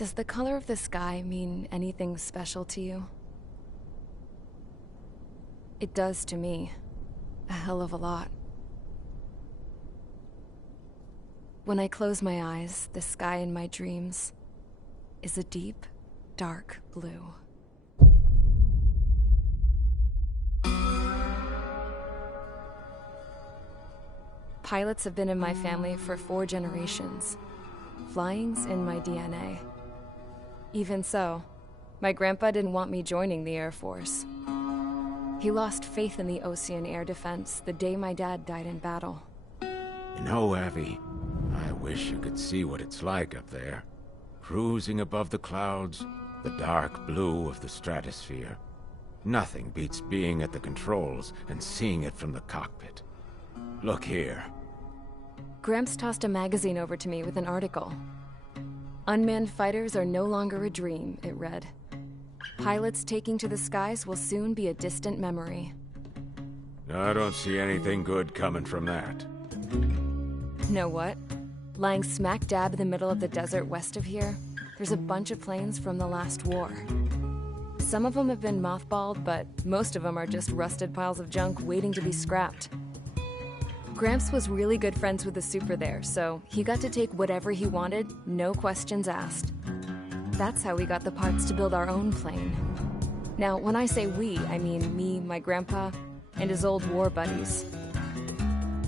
Does the color of the sky mean anything special to you? It does to me. A hell of a lot. When I close my eyes, the sky in my dreams is a deep, dark blue. Pilots have been in my family for 4 generations. Flying's in my DNA. Even so, my grandpa didn't want me joining the Air Force. He lost faith in the Osean air defense the day my dad died in battle. You know, Abby, I wish you could see what it's like up there. Cruising above the clouds, the dark blue of the stratosphere. Nothing beats being at the controls and seeing it from the cockpit. Look here. Gramps tossed a magazine over to me with an article. Unmanned fighters are no longer a dream, it read. Pilots taking to the skies will soon be a distant memory. I don't see anything good coming from that. Know what? Lying smack dab in the middle of the desert west of here, there's a bunch of planes from the last war. Some of them have been mothballed, but most of them are just rusted piles of junk waiting to be scrapped. Gramps was really good friends with the super there, so he got to take whatever he wanted, no questions asked. That's how we got the parts to build our own plane. Now, when I say we, I mean me, my grandpa, and his old war buddies.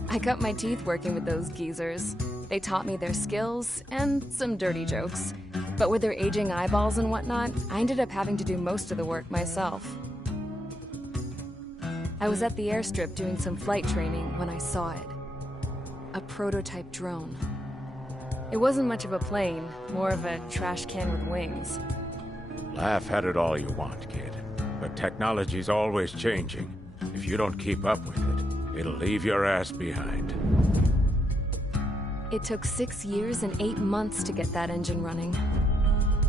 I cut my teeth working with those geezers. They taught me their skills, and some dirty jokes. But with their aging eyeballs and whatnot, I ended up having to do most of the work myself. I was at the airstrip doing some flight training when I saw it. A prototype drone. It wasn't much of a plane, more of a trash can with wings. Laugh at it all you want, kid. But technology's always changing. If you don't keep up with it, it'll leave your ass behind. It took 6 years and 8 months to get that engine running.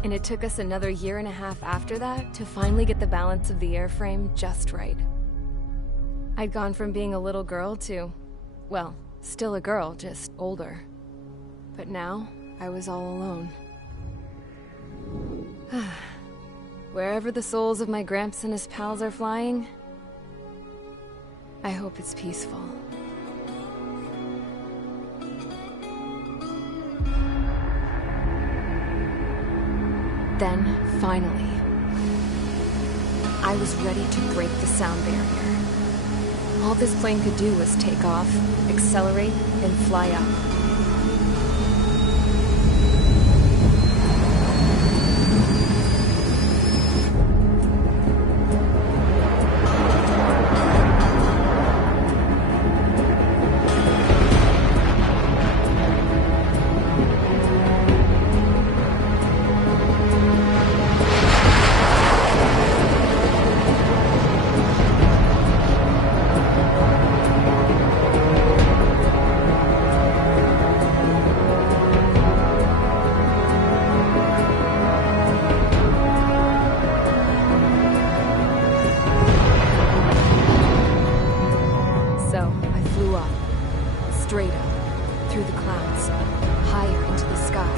And it took us another 1.5 years after that to finally get the balance of the airframe just right. I'd gone from being a little girl to, well, still a girl, just older. But now, I was all alone. Wherever the souls of my Gramps and his pals are flying, I hope it's peaceful. Then, finally, I was ready to break the sound barrier. All this plane could do was take off, accelerate, and fly up. Straight up, through the clouds, higher into the sky.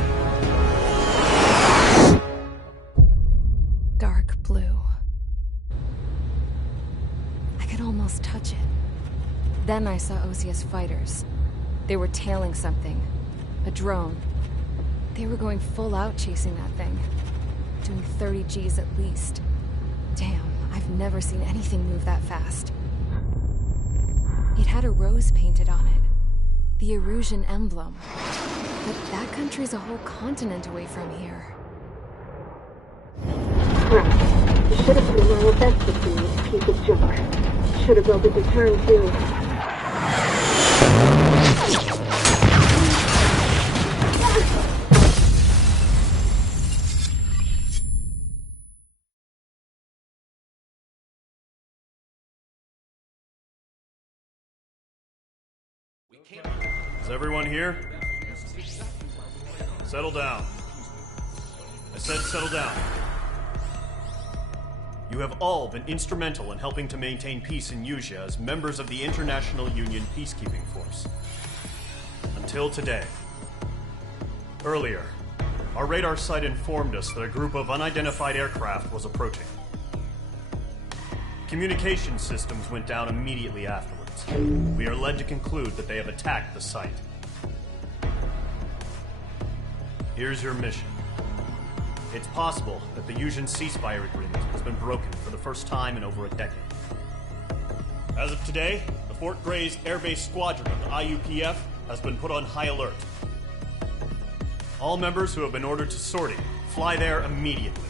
Dark blue. I could almost touch it. Then I saw Osea's fighters. They were tailing something. A drone. They were going full out chasing that thing. Doing 30 Gs at least. Damn, I've never seen anything move that fast. It had a rose painted on it. The Erusian emblem. But that country's a whole continent away from here. Crap. You should have been my best with me, piece of junk. Should have built a deterrent too. Is everyone here? Settle down. I said settle down. You have all been instrumental in helping to maintain peace in Usea as members of the International Union Peacekeeping Force. Until today. Earlier, Our radar site informed us that a group of unidentified aircraft was approaching. Communication systems went down immediately afterwards. We are led to conclude that they have attacked the site. Here's your mission. It's possible that the Yuuzhan ceasefire agreement has been broken for the first time in over a decade. As of today, the Fort Grays Air Base Squadron of the IUPF has been put on high alert. All members who have been ordered to sortie, fly there immediately.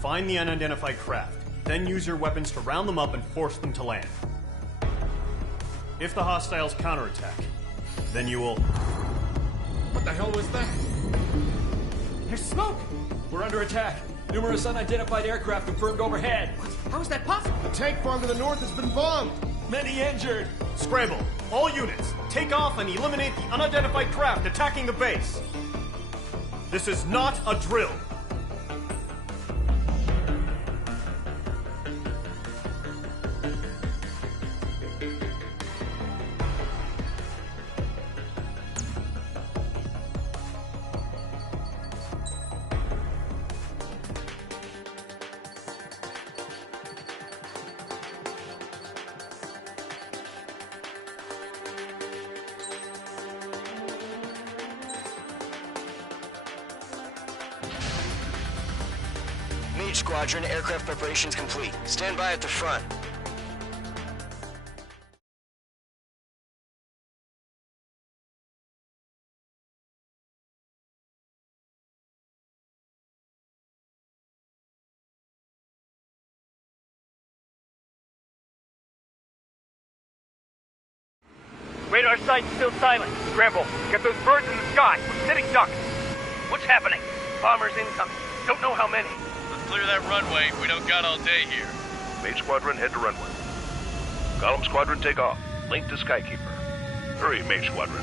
Find the unidentified craft, then use your weapons to round them up and force them to land. If the hostiles counterattack, then you will... What the hell was that? There's smoke! We're under attack. Numerous unidentified aircraft confirmed overhead. What? How is that possible? The tank farm to the north has been bombed! Many injured. Scramble! All units, take off and eliminate the unidentified craft attacking the base! This is not a drill! Mage Squadron, aircraft preparations complete. Stand by at the front. Radar site's still silent. Scramble. Get those birds in the sky. We're sitting ducks. What's happening? Bombers incoming. Don't know how many. Clear that runway. We don't got all day here. Mage Squadron, head to runway. Column Squadron, take off. Link to Skykeeper. Hurry, Mage Squadron.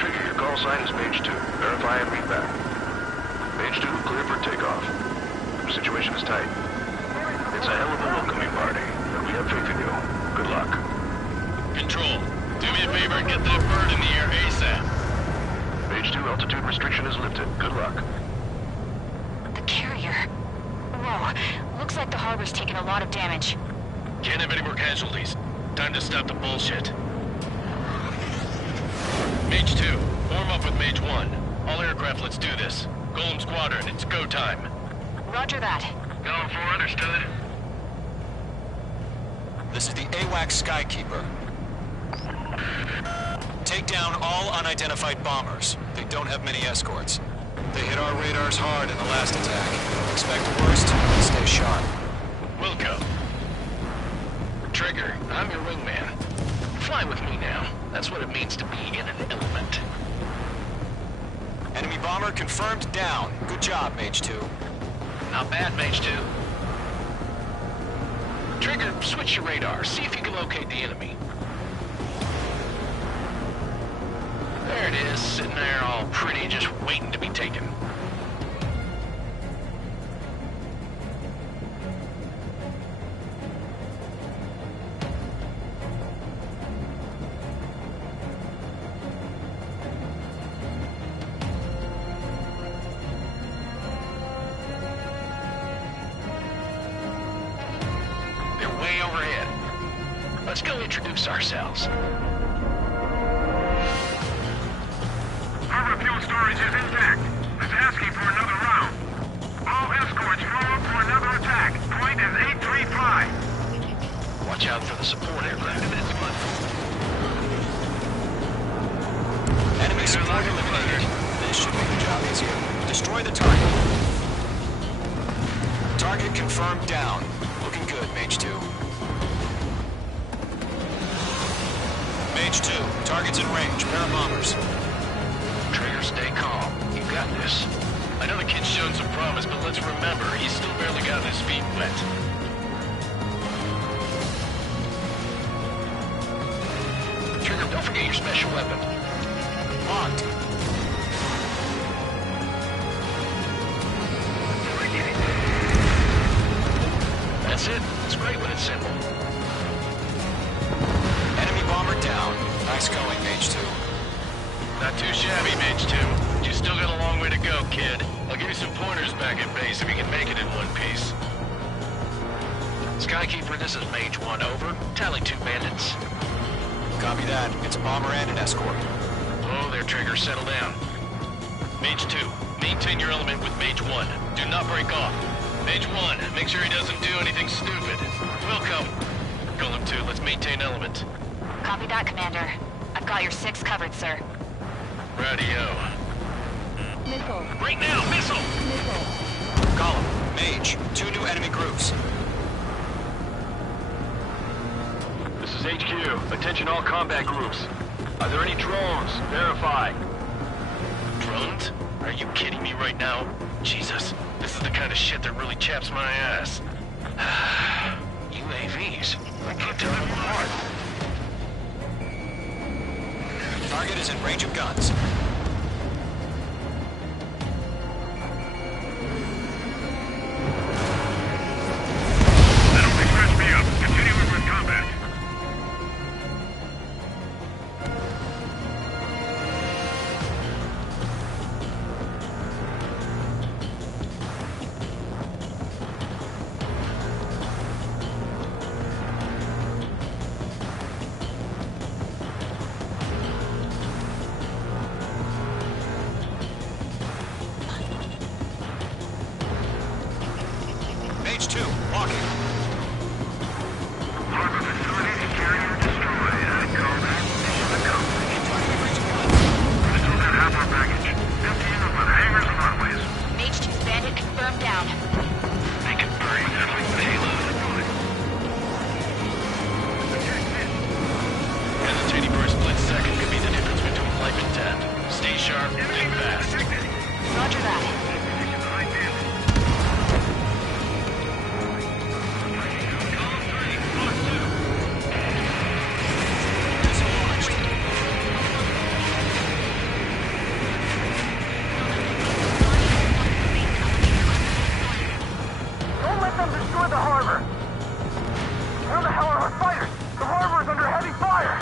Trigger, your call sign is Mage 2. Verify and read back. Mage 2, clear for takeoff. The situation is tight. It's a hell of a welcoming party, but we have faith in you. Good luck. Control, do me a favor and get that bird in the air ASAP. Mage 2, altitude restriction is lifted. Good luck. The carrier. Whoa, looks like the harbor's taken a lot of damage. Can't have any more casualties. Time to stop the bullshit. Mage 2, form up with Mage 1. All aircraft, let's do this. Golem Squadron, it's go time. Roger that. Going for understood. This is the AWACS Skykeeper. Take down all unidentified bombers. They don't have many escorts. They hit our radars hard in the last attack. Expect the worst, and stay sharp. Wilco. Trigger, I'm your wingman. Fly with me now. That's what it means to be in an element. Enemy bomber confirmed down. Good job, Mage 2. Not bad, Mage 2. Trigger, switch your radar. See if you can locate the enemy. There it is, sitting there all pretty, just waiting to be taken. They're way overhead. Let's go introduce ourselves. Harbor fuel storage is intact. It's asking for another round. All escorts form up for another attack. Point is 835. Watch out for the support aircraft. Enemy support eliminated. This should make the job easier. Destroy the target. Target confirmed down. Looking good, Mage 2. Mage 2, target's in range. Parabombers. Trigger, stay calm. You got this. I know the kid's shown some promise, but let's remember, he's still barely gotten his feet wet. Trigger, don't forget your special weapon. Locked. That's it. It's great when it's simple. bomber down. Nice going, Mage 2. Not too shabby, Mage 2. You still got a long way to go, kid. I'll give you some pointers back at base if you can make it in one piece. Skykeeper, this is Mage 1, over. Tally 2 bandits. Copy that. It's a bomber and an escort. Oh, there, Trigger. Settle down. Mage 2, maintain your element with Mage 1. Do not break off. Mage 1, make sure he doesn't do anything stupid. Wilco. Golem 2, let's maintain element. Copy that, Commander. I've got your 6 covered, sir. Radio. Missile. Right now, missile! Missile. Column, Mage, 2 new enemy groups. This is HQ. Attention all combat groups. Are there any drones? Verify. Drones? Are you kidding me right now? Jesus, this is the kind of shit that really chaps my ass. UAVs. I can't tell them apart. Target is in range of guns. That'll scratch me up. Continuing with combat. Mage 2, walking. Harbor facilities carrier destroyed. I call that mission accomplished. I still got half our baggage. 15 of them hangars and runways. Mage 2's bandit confirmed down. Make it burn. Payload. Hesitating for a split second could be the difference between life and death. Stay sharp and fast. Roger that. Don't let them destroy the harbor! Where the hell are our fighters? The harbor is under heavy fire!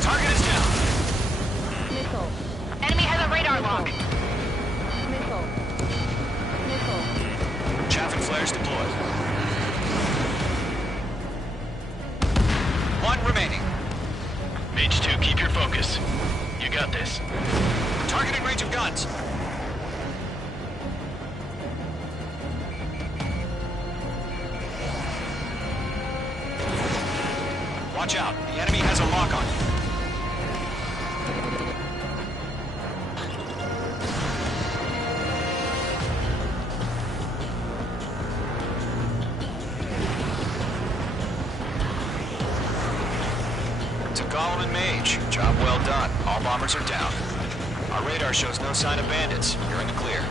Target is down. Missile. Enemy has a radar lock. Missile. Missile. Chaff and flares deployed. 1 remaining. Mage 2, keep your focus. You got this. Target in range of guns. Watch out. The enemy has a lock on you. To Golem and Mage, job well done. All bombers are down. Our radar shows no sign of bandits. You're in the clear.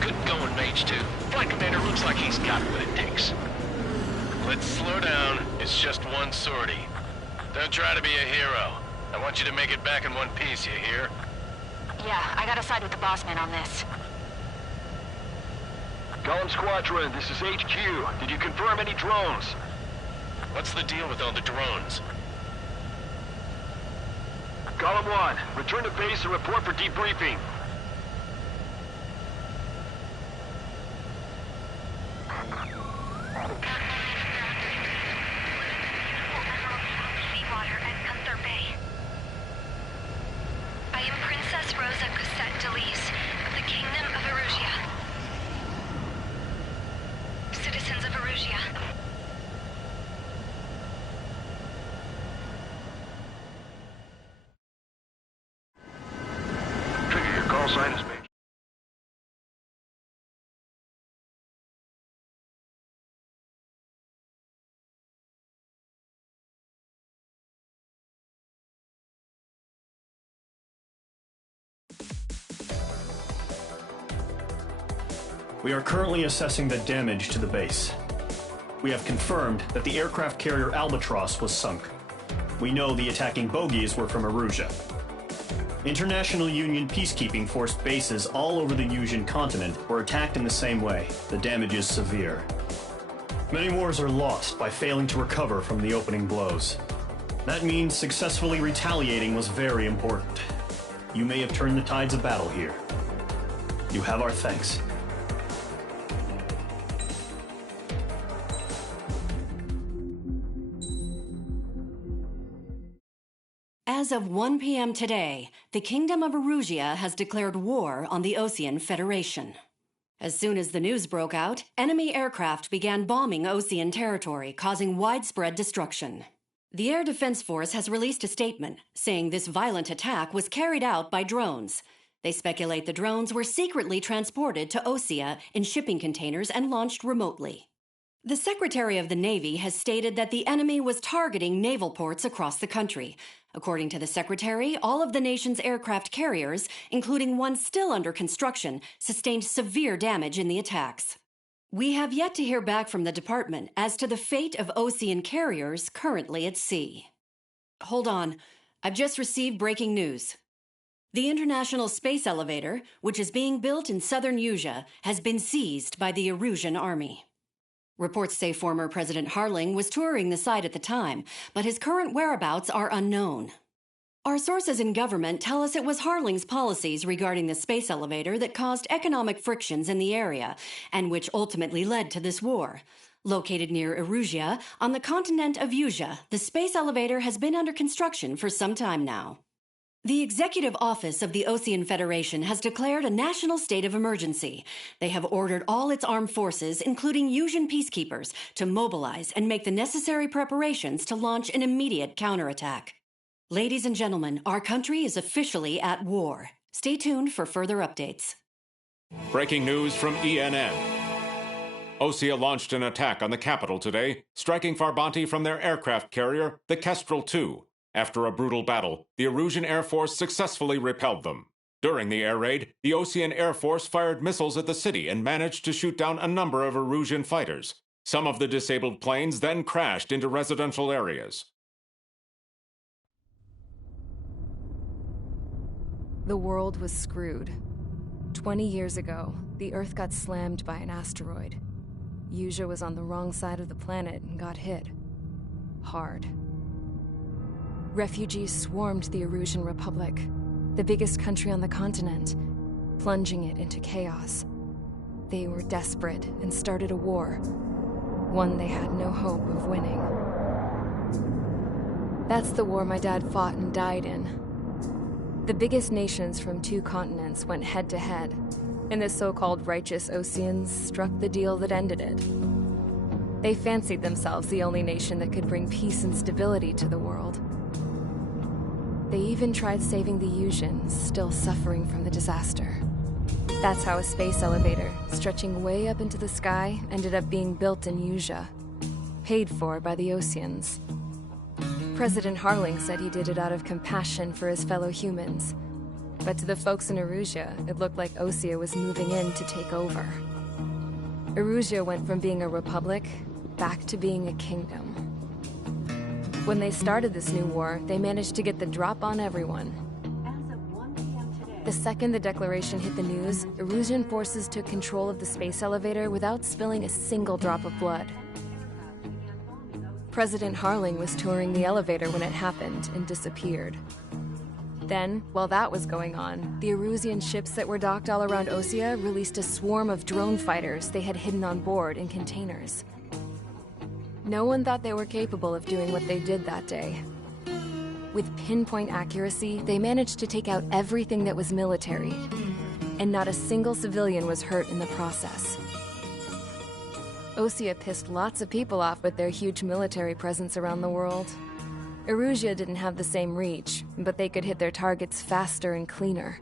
Good going, Mage 2. Flight Commander looks like he's got what it takes. Let's slow down. It's just one sortie. Don't try to be a hero. I want you to make it back in one piece, you hear? Yeah, I gotta side with the boss man on this. Golem Squadron, this is HQ. Did you confirm any drones? What's the deal with all the drones? Golem 1, return to base and report for debriefing. Seawater at Gunther Bay. I am Princess Rosa Cosette Delise of the Kingdom of Erusia. Citizens of Erusia. Trigger, your We are currently assessing the damage to the base. We have confirmed that the aircraft carrier Albatross was sunk. We know the attacking bogies were from Erusia. International Union peacekeeping force bases all over the Yusian continent were attacked in the same way. The damage is severe. Many wars are lost by failing to recover from the opening blows. That means successfully retaliating was very important. You may have turned the tides of battle here. You have our thanks. As of 1 p.m. today, the Kingdom of Erusia has declared war on the Osean Federation. As soon as the news broke out, enemy aircraft began bombing Osean territory, causing widespread destruction. The Air Defense Force has released a statement saying this violent attack was carried out by drones. They speculate the drones were secretly transported to Osea in shipping containers and launched remotely. The Secretary of the Navy has stated that the enemy was targeting naval ports across the country. According to the Secretary, all of the nation's aircraft carriers, including one still under construction, sustained severe damage in the attacks. We have yet to hear back from the department as to the fate of Osean carriers currently at sea. Hold on. I've just received breaking news. The International Space Elevator, which is being built in southern Yusia, has been seized by the Erusian army. Reports say former President Harling was touring the site at the time, but his current whereabouts are unknown. Our sources in government tell us it was Harling's policies regarding the space elevator that caused economic frictions in the area, and which ultimately led to this war. Located near Erusia, on the continent of Yusia, the space elevator has been under construction for some time now. The Executive Office of the Osean Federation has declared a national state of emergency. They have ordered all its armed forces, including Yusian peacekeepers, to mobilize and make the necessary preparations to launch an immediate counterattack. Ladies and gentlemen, our country is officially at war. Stay tuned for further updates. Breaking news from ENN. Osea launched an attack on the capital today, striking Farbanti from their aircraft carrier, the Kestrel II. After a brutal battle, the Erusian Air Force successfully repelled them. During the air raid, the Osean Air Force fired missiles at the city and managed to shoot down a number of Erusian fighters. Some of the disabled planes then crashed into residential areas. The world was screwed. 20 years ago, the Earth got slammed by an asteroid. Yusia was on the wrong side of the planet and got hit. Hard. Refugees swarmed the Erusian Republic, the biggest country on the continent, plunging it into chaos. They were desperate and started a war, one they had no hope of winning. That's the war my dad fought and died in. The biggest nations from 2 continents went head-to-head, and the so-called righteous Oseans struck the deal that ended it. They fancied themselves the only nation that could bring peace and stability to the world. They even tried saving the Yusians, still suffering from the disaster. That's how a space elevator, stretching way up into the sky, ended up being built in Yusia, paid for by the Oseans. President Harling said he did it out of compassion for his fellow humans. But to the folks in Erusia, it looked like Osea was moving in to take over. Erusia went from being a republic back to being a kingdom. When they started this new war, they managed to get the drop on everyone. The second the declaration hit the news, Erusian forces took control of the space elevator without spilling a single drop of blood. President Harling was touring the elevator when it happened and disappeared. Then, while that was going on, the Erusian ships that were docked all around Osea released a swarm of drone fighters they had hidden on board in containers. No one thought they were capable of doing what they did that day. With pinpoint accuracy, they managed to take out everything that was military, and not a single civilian was hurt in the process. Osea pissed lots of people off with their huge military presence around the world. Erusia didn't have the same reach, but they could hit their targets faster and cleaner.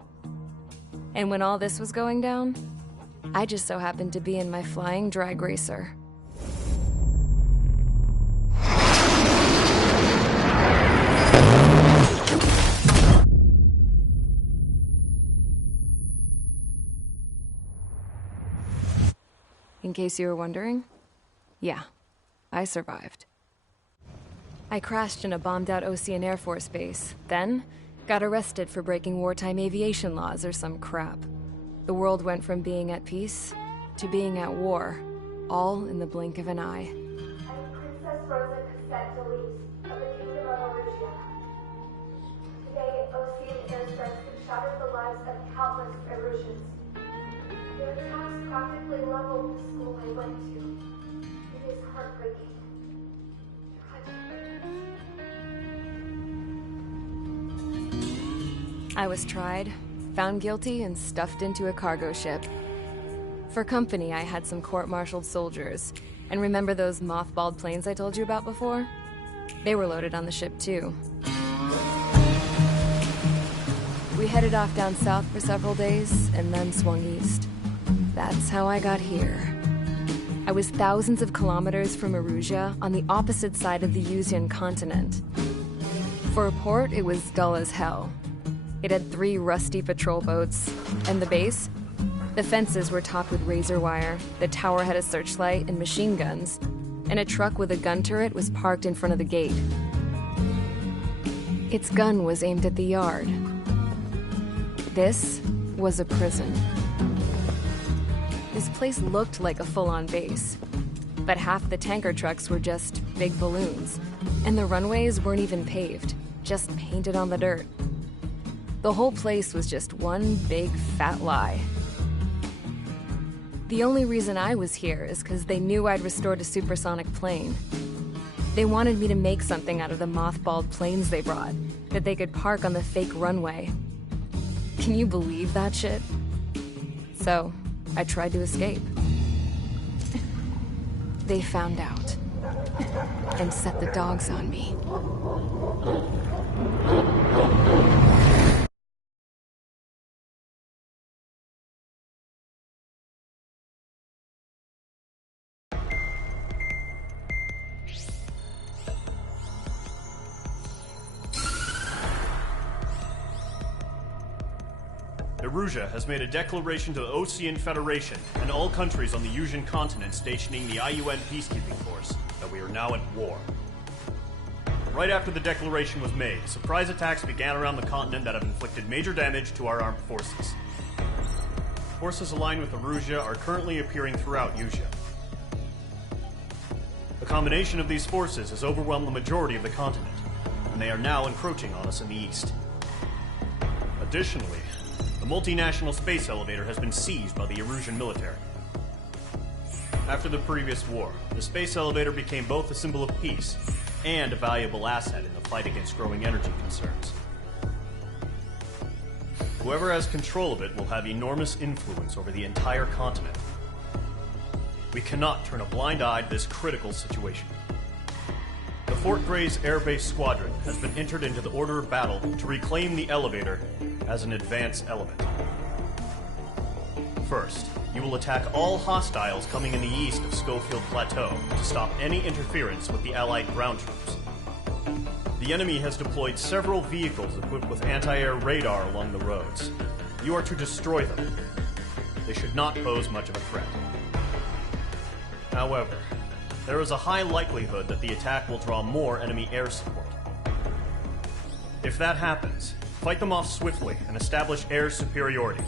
And when all this was going down, I just so happened to be in my flying drag racer. case you were wondering, yeah, I survived. I crashed in a bombed-out Osean Air Force base, then got arrested for breaking wartime aviation laws or some crap. The world went from being at peace to being at war, all in the blink of an eye. I'm Princess Rosa Cassette Delise of the Kingdom of Erusia. Today, Osean airstrikes have shattered the lives of countless Erusians. Their attacks practically leveled the school I went to. It is heartbreaking. I was tried, found guilty, and stuffed into a cargo ship. For company, I had some court-martialed soldiers. And remember those mothballed planes I told you about before? They were loaded on the ship, too. We headed off down south for several days, and then swung east. That's how I got here. I was thousands of kilometers from Erusia, on the opposite side of the Usean continent. For a port, it was dull as hell. It had 3 rusty patrol boats, and the base? The fences were topped with razor wire, the tower had a searchlight and machine guns, and a truck with a gun turret was parked in front of the gate. Its gun was aimed at the yard. This was a prison. This place looked like a full-on base, but half the tanker trucks were just big balloons, and the runways weren't even paved, just painted on the dirt. The whole place was just one big fat lie. The only reason I was here is because they knew I'd restored a supersonic plane. They wanted me to make something out of the mothballed planes they brought, that they could park on the fake runway. Can you believe that shit? So, I tried to escape. They found out, and set the dogs on me. Erusia has made a declaration to the Osean Federation and all countries on the Usean continent stationing the IUN peacekeeping force that we are now at war. Right after the declaration was made, surprise attacks began around the continent that have inflicted major damage to our armed forces. Forces aligned with Erusia are currently appearing throughout Usia. The combination of these forces has overwhelmed the majority of the continent, and they are now encroaching on us in the east. Additionally, the multinational space elevator has been seized by the Erusian military. After the previous war, the space elevator became both a symbol of peace and a valuable asset in the fight against growing energy concerns. Whoever has control of it will have enormous influence over the entire continent. We cannot turn a blind eye to this critical situation. The Fort Grays Air Base Squadron has been entered into the order of battle to reclaim the elevator as an advance element. First, you will attack all hostiles coming in the east of Schofield Plateau to stop any interference with the Allied ground troops. The enemy has deployed several vehicles equipped with anti-air radar along the roads. You are to destroy them. They should not pose much of a threat. However, there is a high likelihood that the attack will draw more enemy air support. If that happens, fight them off swiftly and establish air superiority.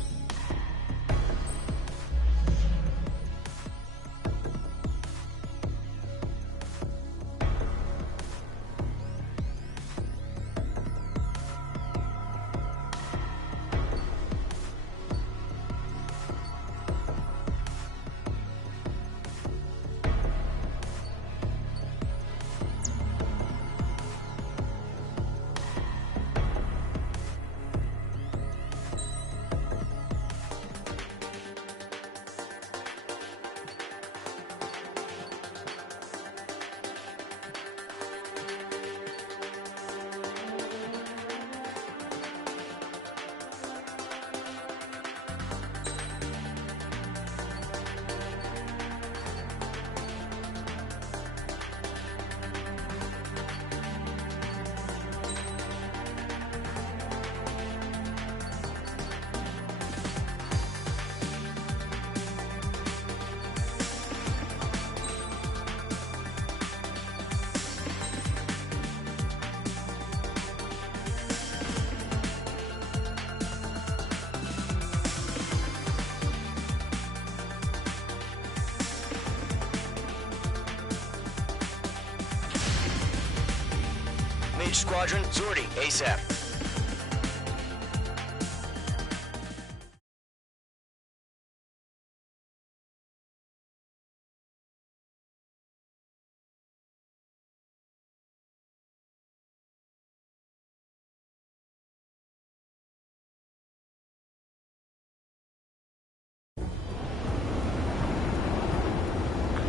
Engage squadron. Sortie, ASAP.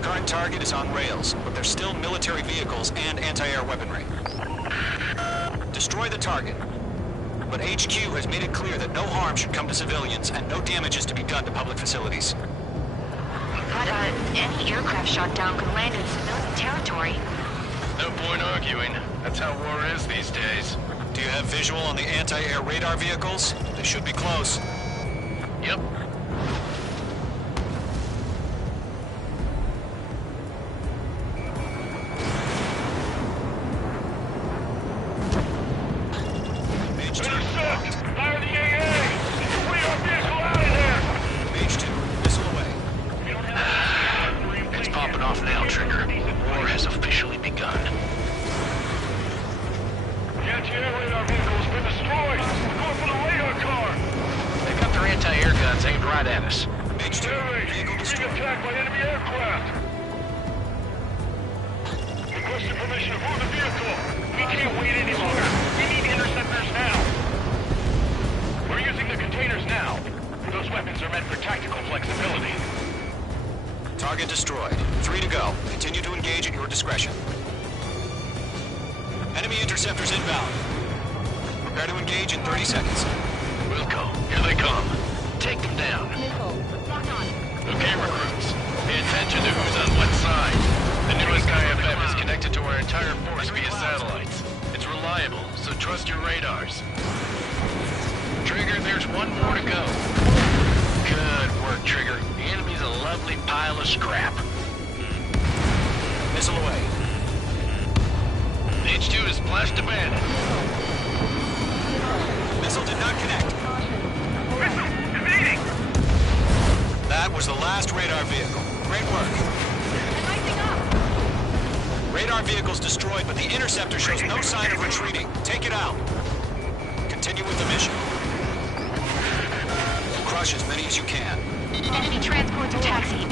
Current target is on rails, but there's still military vehicles and anti-air weaponry. Destroy the target. But HQ has made it clear that no harm should come to civilians and no damage is to be done to public facilities. But, any aircraft shot down could land in civilian territory. No point arguing. That's how war is these days. Do you have visual on the anti-air radar vehicles? They should be close. Yep. Intercept! Fire the AA! Free our vehicle out of there! Mage 2, missile away. It's popping off now, Trigger. War has officially begun. The anti-air radar vehicle has been destroyed! We're going for the radar car! They've got their anti-air guns aimed right at us. Mage 2, vehicle Being destroyed. attacked by enemy aircraft! Requesting permission to move the vehicle! We can't wait any longer! We need interceptors now! We're using the containers now. Those weapons are meant for tactical flexibility. Target destroyed. 3 to go. Continue to engage at your discretion. Enemy interceptors inbound. Prepare to engage in 30 seconds. Wilco, here they come. Take them down. Okay, recruits. Pay attention to who's on what side. The newest IFF is connected to our entire force via satellites. It's reliable, so trust your radars. Trigger, there's one more to go. Good work, Trigger. The enemy's a lovely pile of scrap. Missile away. H2 is splashed abandoned. Missile did not connect. Missile! Evading! That was the last radar vehicle. Great work. Radar vehicle's destroyed, but the interceptor shows no sign of retreating. Take it out. Continue with the mission. Crush as many as you can. Enemy transports are taxiing.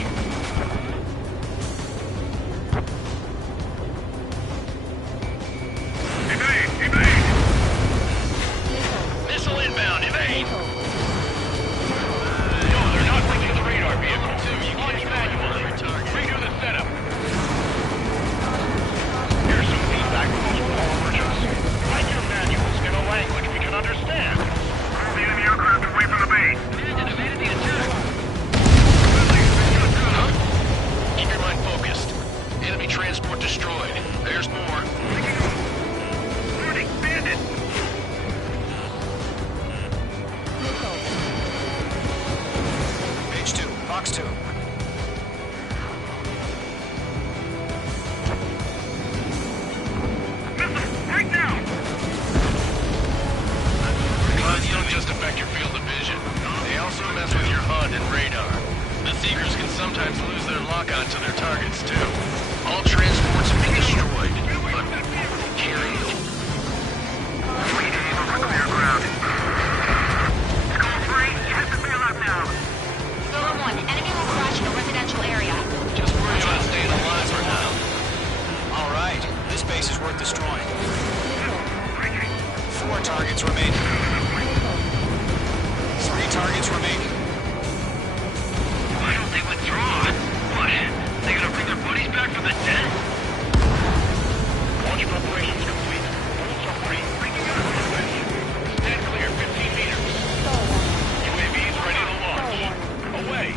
Evade! Evade! Missile inbound, evade! No, they're not reaching the radar vehicle. Launch manually. Redo the setup. Here's some feedback from those war merchants. Write your manuals in a language we can understand. Move the enemy aircraft away from the base. Keep your mind focused. Enemy transport destroyed. There's more. Warning, bandit! Page 2, Fox 2. Missile, right now! Guns don't just affect your field of vision. They also mess with your HUD and radar. The Seekers can sometimes lose their lock-on to their targets, too. All transports will be destroyed, but carry it. We aim over clear ground. Skull 3, you have to bail out now. Silver 1, enemy will crash in a residential area. Just worry about staying alive for now. All right. This base is worth destroying. 4 targets remaining. 3 targets remaining. Why don't they withdraw? What? They gonna bring their buddies back from the dead? Launch preparations complete. Bolts are free. Bringing out dispatch. Stand clear, 15 meters. UAVs ready to launch. Away.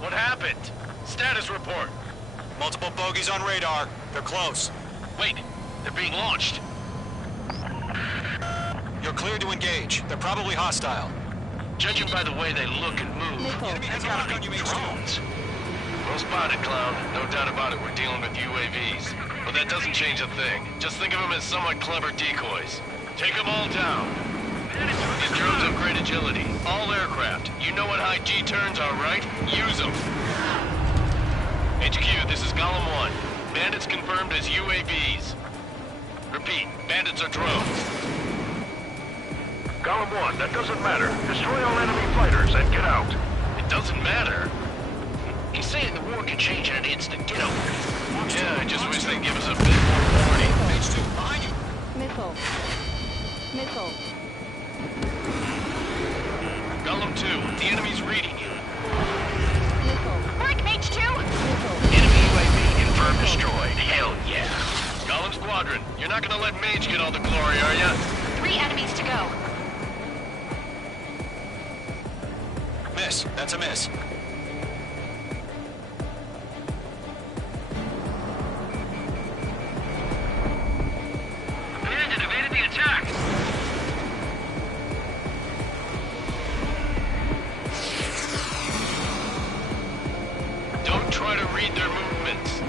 What happened? Status report. Multiple bogies on radar. They're close. Wait, they're being launched. You're cleared to engage. They're probably hostile. Judging by the way they look and move, The enemy has a lock on you, Mage 2. drones. Well spotted, Clown. No doubt about it, we're dealing with UAVs. But that doesn't change a thing. Just think of them as somewhat clever decoys. Take them all down. These drones have great agility. All aircraft. You know what high G turns are, right? Use them. HQ, this is Golem 1. Bandits confirmed as UAVs. Repeat, bandits are drones. Golem 1, that doesn't matter. Destroy all enemy fighters and get out. It doesn't matter? He's saying the war can change in an instant. Get over it. Yeah, I just wish they'd give us a bit more warning. Page 2, behind you. Missile. Missile. Golem 2, the enemy's reading you. Missile. Mark, Mage 2! Enemy UAV confirmed destroyed. Hell yeah. Golem Squadron, you're not gonna let Mage get all the glory, are ya? 3 enemies to go. Miss. That's a miss. Bandit evaded the attack. Don't try to read their movements.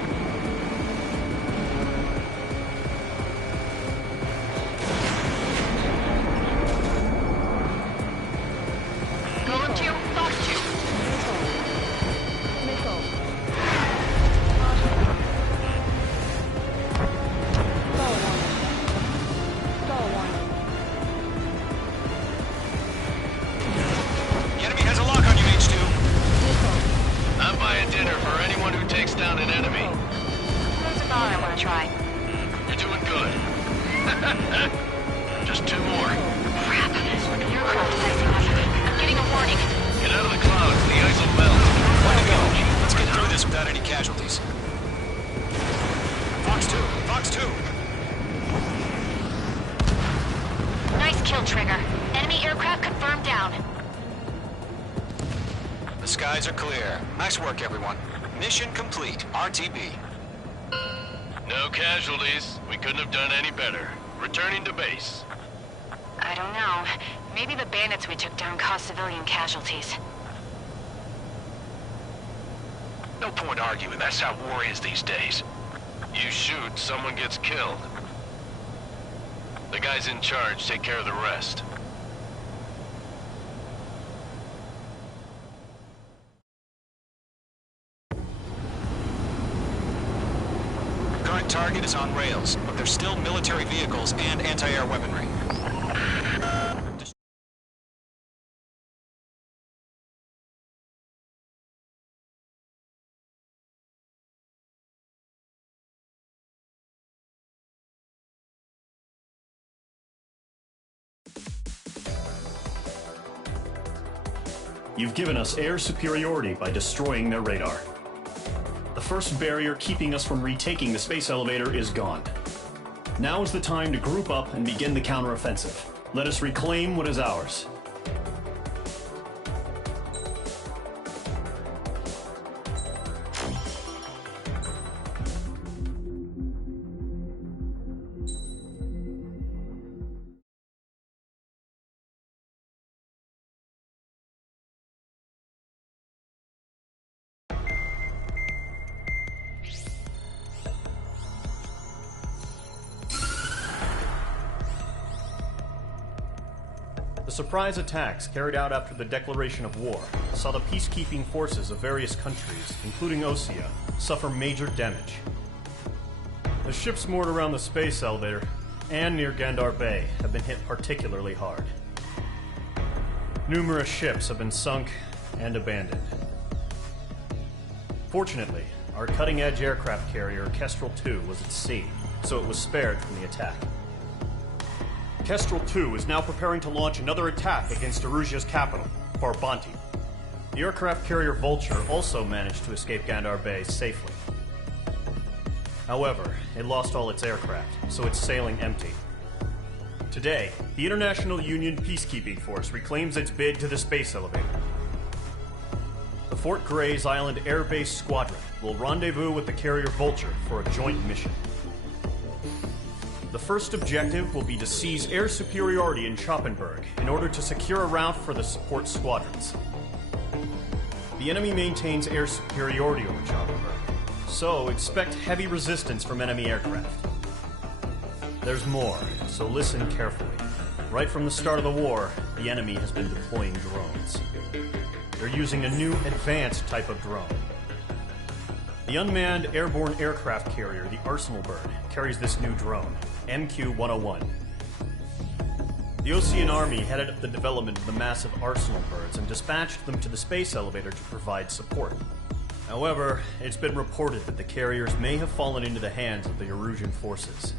Golem 2, Fox 2. Missile. The enemy has a lock on you, Mage 2. I'm buying dinner for anyone who takes down an enemy. There's a bomb I want to try. You're doing good. Just 2 more. Crap. Aircraft is icing up. I'm getting a warning. Get out of the clouds, the ice will melt. Way to go. Let's get through this without any casualties. Fox 2. Fox 2. Nice kill, Trigger. Enemy aircraft confirmed down. The skies are clear. Nice work, everyone. Mission complete. RTB. No casualties. We couldn't have done any better. Returning to base. I don't know. Maybe the bandits we took down caused civilian casualties. No point arguing. That's how war is these days. You shoot, someone gets killed. The guys in charge take care of the rest. Current target is on rails, but there's still military vehicles and anti-air weaponry. You've given us air superiority by destroying their radar. The first barrier keeping us from retaking the space elevator is gone. Now is the time to group up and begin the counteroffensive. Let us reclaim what is ours. The surprise attacks carried out after the declaration of war saw the peacekeeping forces of various countries, including Osea, suffer major damage. The ships moored around the space elevator and near Gandar Bay have been hit particularly hard. Numerous ships have been sunk and abandoned. Fortunately, our cutting-edge aircraft carrier, Kestrel 2, was at sea, so it was spared from the attack. Kestrel 2 is now preparing to launch another attack against Erusia's capital, Farbanti. The aircraft carrier Vulture also managed to escape Gandar Bay safely. However, it lost all its aircraft, so it's sailing empty. Today, the International Union Peacekeeping Force reclaims its bid to the space elevator. The Fort Grays Island Air Base Squadron will rendezvous with the carrier Vulture for a joint mission. The first objective will be to seize air superiority in Schoppenberg in order to secure a route for the support squadrons. The enemy maintains air superiority over Schoppenberg, so expect heavy resistance from enemy aircraft. There's more, so listen carefully. Right from the start of the war, the enemy has been deploying drones. They're using a new advanced type of drone. The unmanned airborne aircraft carrier, the Arsenal Bird, carries this new drone, MQ-101. The Osean Army headed up the development of the massive Arsenal Birds and dispatched them to the space elevator to provide support. However, it's been reported that the carriers may have fallen into the hands of the Erusian forces.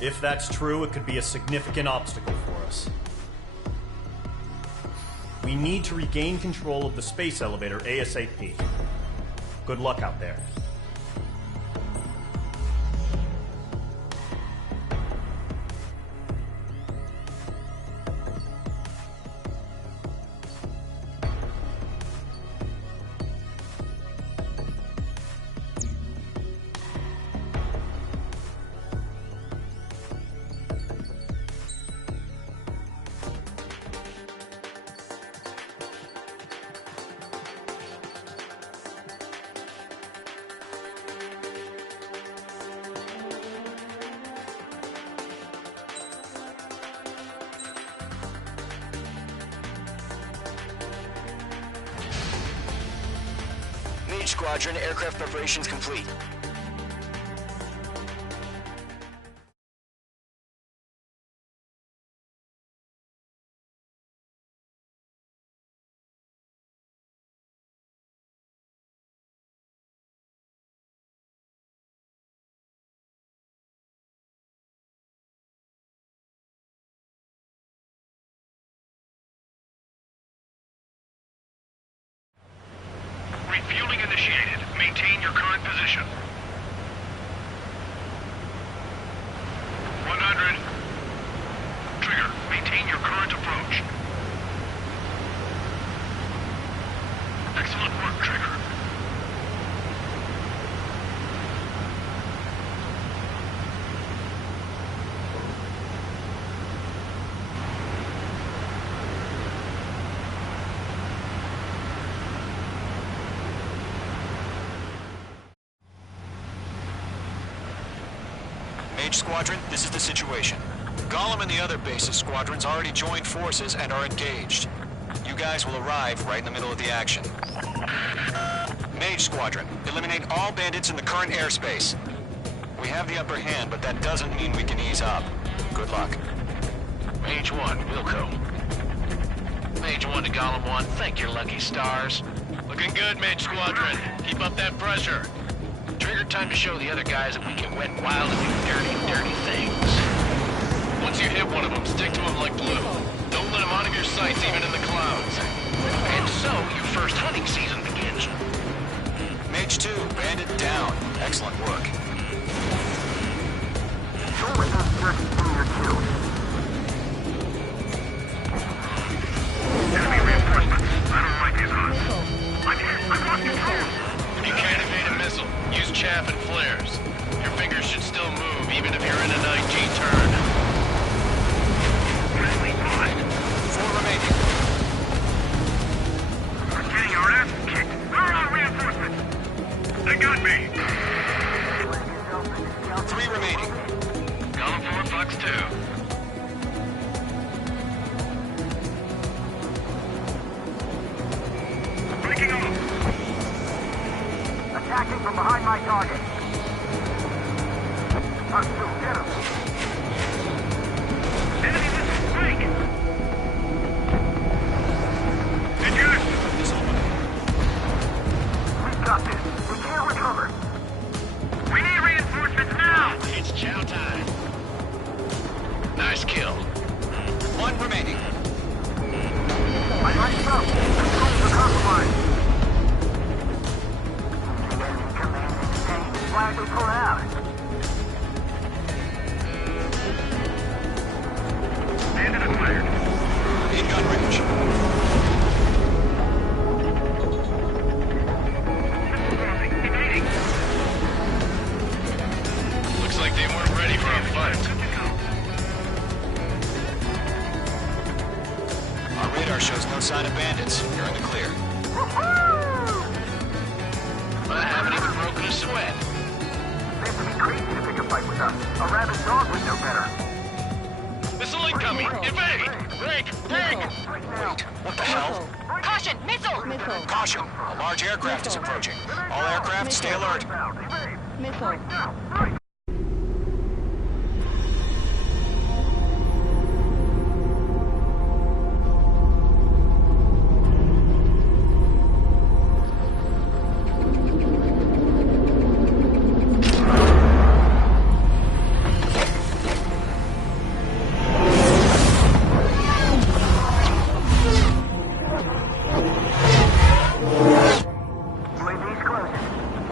If that's true, it could be a significant obstacle for us. We need to regain control of the space elevator ASAP. Good luck out there. Squadron, aircraft preparations complete. Refueling initiated. Maintain your current position. 100. Trigger, maintain your current approach. Excellent work, Trigger. Mage Squadron, this is the situation. Gollum and the other base's squadrons already joined forces and are engaged. You guys will arrive right in the middle of the action. Mage Squadron, eliminate all bandits in the current airspace. We have the upper hand, but that doesn't mean we can ease up. Good luck. Mage 1, Wilco. Mage 1 to Gollum 1, thank your lucky stars. Looking good, Mage Squadron. Keep up that pressure. Trigger, time to show the other guys that we can wet wild and do dirty, dirty things. Once you hit one of them, stick to him like glue. Don't let him out of your sights, even in the clouds. And so, your first hunting season begins. Mage 2, bandit down. Excellent work. Enemy reinforcements. I don't like these odds. I'm hit. I've lost control. You can't evade a missile. Use chaff and flares. Your fingers should still move, even if you're in an IG turn. Friendly paused. 4 remaining. We're getting our ass kicked. Where are our reinforcements? They got me. 3 remaining. Column 4, Fox 2. Breaking off. Attacking from behind my target. Pursue, get him. Enemy missile strike. Engage. We've got this. We can't recover. We need reinforcements now. It's chow time. Nice kill. 1 remaining. I light up. Controls are compromised. Flag we pull out. Bandit acquired. In gun range. Missile crossing. Evading. Looks like they weren't ready for a fight. Good to go. Our radar shows no sign of bandits. You're in the clear. I haven't even broken a sweat. They have to be crazy to pick a fight with A rabid dog would know better. Missile incoming! Evade! Break! Break! Wait, what the hell? Caution! Missile! Caution! A large aircraft is approaching. All aircraft, stay alert. Missile.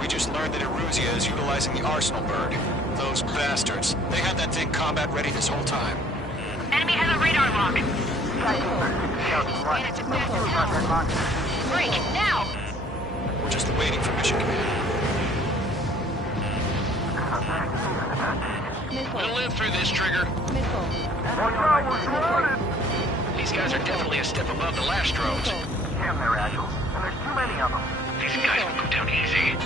We just learned that Eruzia is utilizing the Arsenal bird. Those bastards. They had that thing combat ready this whole time. Enemy has a radar lock. Break, now! We're just waiting for mission command. We'll live through this, Trigger. These guys are definitely a step above the last drones. Damn, they're agile. And there's too many of them. These guys will go down easy.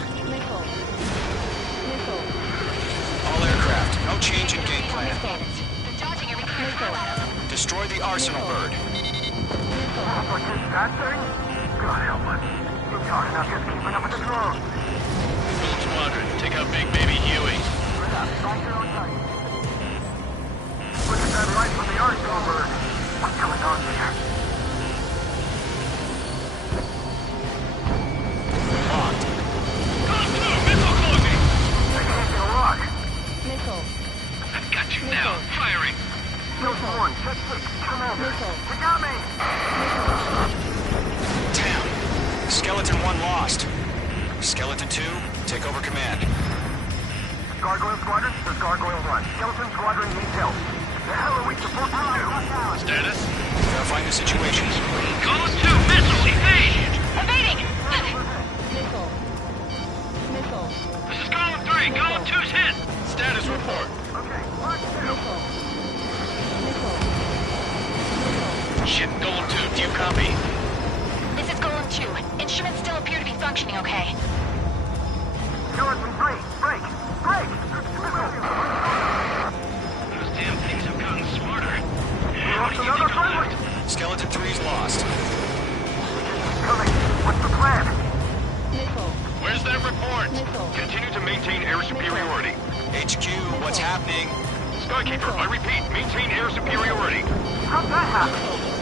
All aircraft, no change in game plan. They're dodging everything thrown at them. Destroy the Arsenal bird. That thing? God help us. It's hard enough just keeping up with the drones. Gold Squadron, take out Big Baby Huey. Look at that light from the Arsenal bird. What's going on here? Locked. Missile closing! They can't get a lock. I've got you now. Firing. Field 1, check 6, Commander. You got me! Damn. Skeleton 1 lost. Skeleton 2, take over command. Gargoyle Squadron, this is Gargoyle 1. Skeleton Squadron needs help. The hell are we supposed to do? Status? Verifying the situation. Ghost 2, missile, evade! Evading! This is Golem 3, Golem 2's hit! Status report. Okay, Mark 2. Shit, Golem 2, do you copy? This is Golem 2. Instruments still appear to be functioning okay. Skeleton 3, break! Break! Those damn things have gotten smarter. Lost another friendly! Skeleton 3's lost. Coming. What's the plan? Where's that report? Continue to maintain air superiority. HQ, what's happening? Skykeeper, I repeat, maintain air superiority. How'd that happen?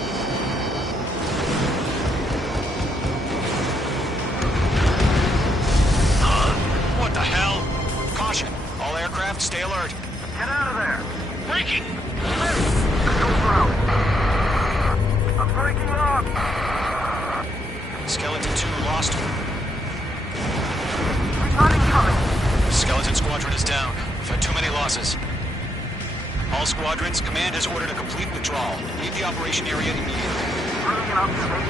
What the hell? Caution. All aircraft, stay alert. Get out of there! Breaking! Go through! I'm breaking up! Skeleton 2 lost. We've got incoming! Skeleton Squadron is down. We've had too many losses. All squadrons, command has ordered a complete withdrawal. Leave the operation area immediately. Brilliant observation.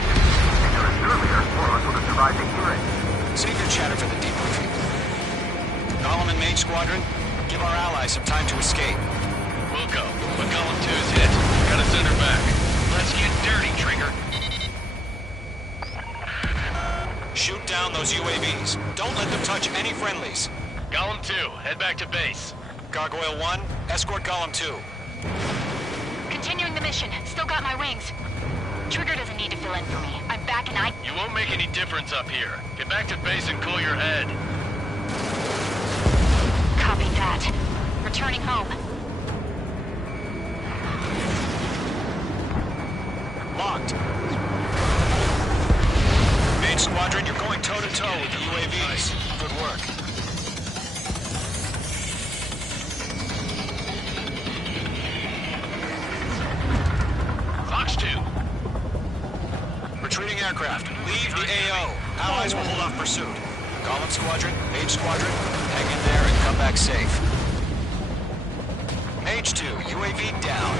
Dangerous earlier, or else would have survived to hear it. Save your chatter for the debriefing. Golem and Mage Squadron, give our allies some time to escape. We'll go, but Golem 2's hit. Gotta send her back. Let's get dirty, Trigger. Shoot down those UAVs. Don't let them touch any friendlies. Golem 2, head back to base. Gargoyle 1, escort Golem 2. Continuing the mission. Still got my wings. Trigger doesn't need to fill in for me. I'm back and You won't make any difference up here. Get back to base and cool your head. Copy that. Returning home. Locked. Mage Squadron, you're going toe-to-toe with the UAVs. Good work. Fox 2. Retreating aircraft. Leave the AO. Allies will hold off pursuit. Golem Squadron, Mage Squadron, hang in there and come back safe. Mage 2, UAV down.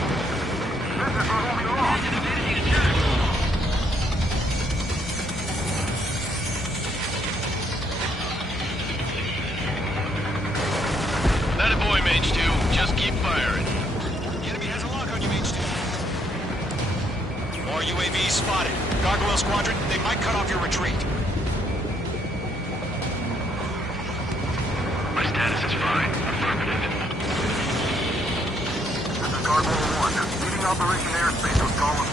That a boy, Mage 2. Just keep firing. The enemy has a lock on you, Mage 2. More UAVs spotted. Gargoyle Squadron, they might cut off your retreat. My status is fine. Affirmative. Gargoyle 1. Leading Operation Airspace with Golem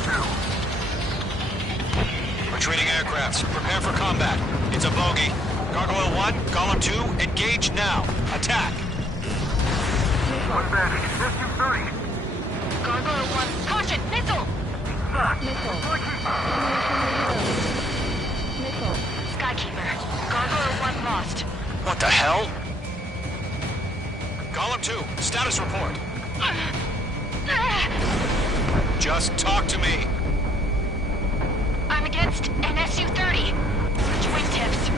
2. Retreating aircrafts. Prepare for combat. It's a bogey. Gargoyle 1, Golem 2, engage now. Attack. One bandage. SU-30. Gargoyle 1, caution, missile! Skykeeper, Gargoyle 1 lost. What the hell? Golem 2, status report. Just talk to me. I'm against an SU-30. Twin tips.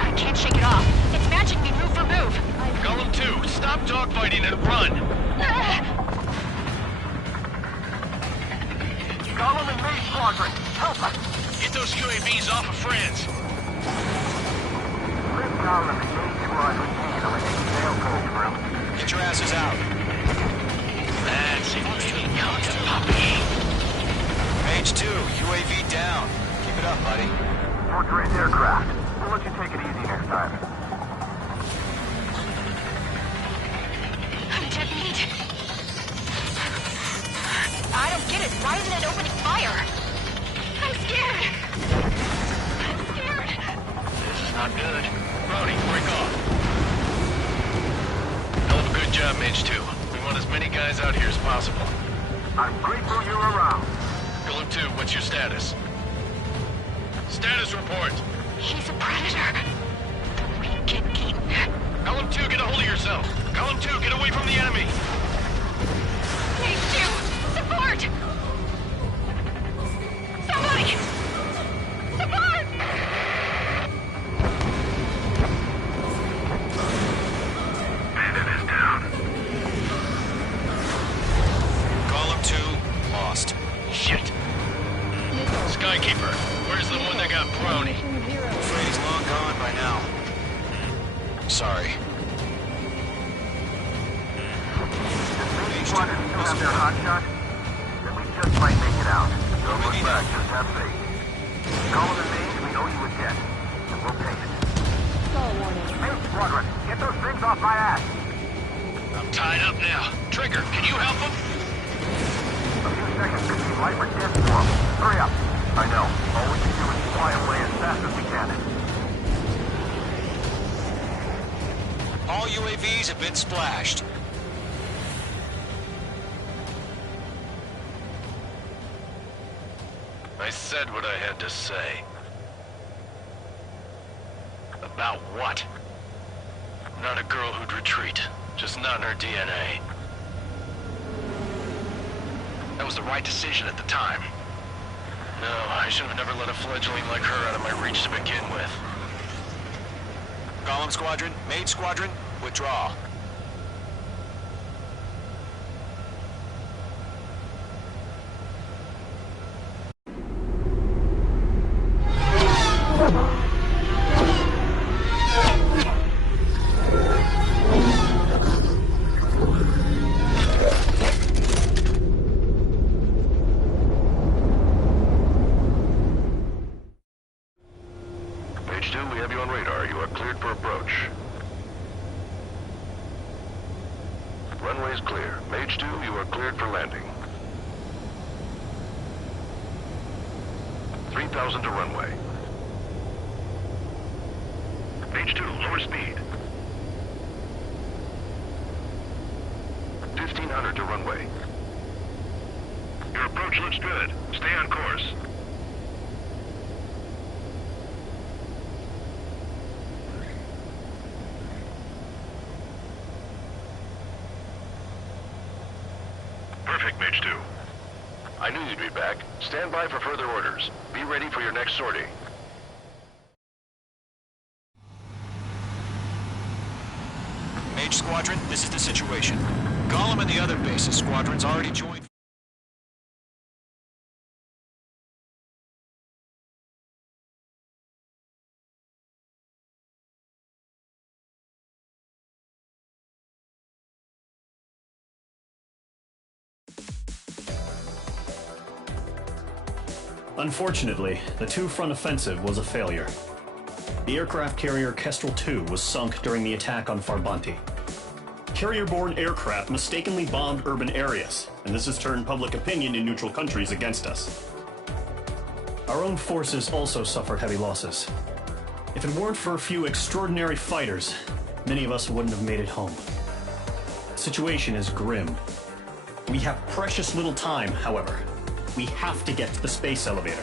I can't shake it off. It's matching me move for move. Golem 2, stop dogfighting and run! Golem and Mage Squadron, help us! Get those UAVs off of France! Lift Golem and Mage Squadron handling a sail code route. Get your asses out. That's it, baby. Come to Poppy. Mage 2, UAV down. Keep it up, buddy. Fort Gray's aircraft. We'll let you take it easy next time. Detonate. I don't get it. Why isn't it opening fire? I'm scared. I'm scared. This is not good. Brody, break off. Hell of a good job, Mage 2. We want as many guys out here as possible. I'm grateful you're around. Golem 2, what's your status? Status report. He's a predator. We get eaten. Golem 2, get a hold of yourself. Golem 2, get away from the enemy. Mage 2, support! Somebody! Support! Bandit is down. Golem 2, lost. Shit. Skykeeper, where's the one that got brownie? I'm afraid he's long gone by now. Sorry. Mage Squadron still have their hotshot? Then we just might make it out. Don't look back, just have faith. Golem and Mage, we owe you a debt. And we'll pay it. Mage Squadron, get those things off my ass! I'm tied up now. Trigger, can you help him? A few seconds could be life or death for them. Hurry up. I know. All we can do is fly away as fast as we can. All UAVs have been splashed. I said what I had to say. About what? Not a girl who'd retreat. Just not in her DNA. That was the right decision at the time. No, I should have never let a fledgling like her out of my reach to begin with. Golem Squadron, Mage Squadron, withdraw. Mage 2, we have you on radar. You are cleared for approach. Runway's clear. Mage 2, you are cleared for landing. 3,000 to runway. Mage 2, lower speed. 1,500 to runway. Your approach looks good. Stay on course. Perfect, Mage 2. I knew you'd be back. Stand by for further orders. Be ready for your next sortie. Mage Squadron, this is the situation. Golem and the other bases squadrons already joined. Unfortunately, the two-front offensive was a failure. The aircraft carrier Kestrel II was sunk during the attack on Farbanti. Carrier-borne aircraft mistakenly bombed urban areas, and this has turned public opinion in neutral countries against us. Our own forces also suffered heavy losses. If it weren't for a few extraordinary fighters, many of us wouldn't have made it home. The situation is grim. We have precious little time, however. We have to get to the space elevator.